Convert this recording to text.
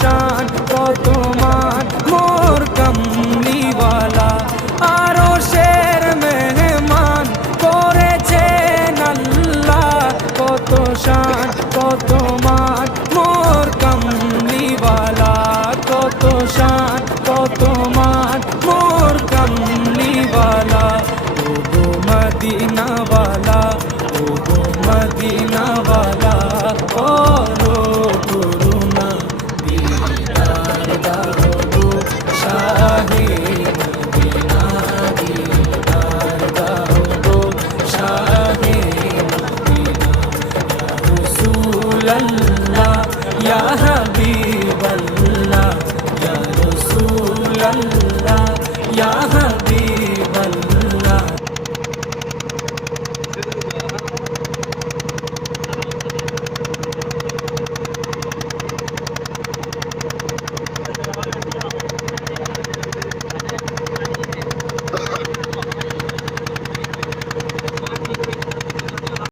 শান কত মান মোর কামলিওয়ালা। আরশের মেহমান করেছেন আল্লাহ, কত শান কত মান মোর কামলিওয়ালা, কত শান কত মান মোর কামলিওয়ালা। ও গো মদিনা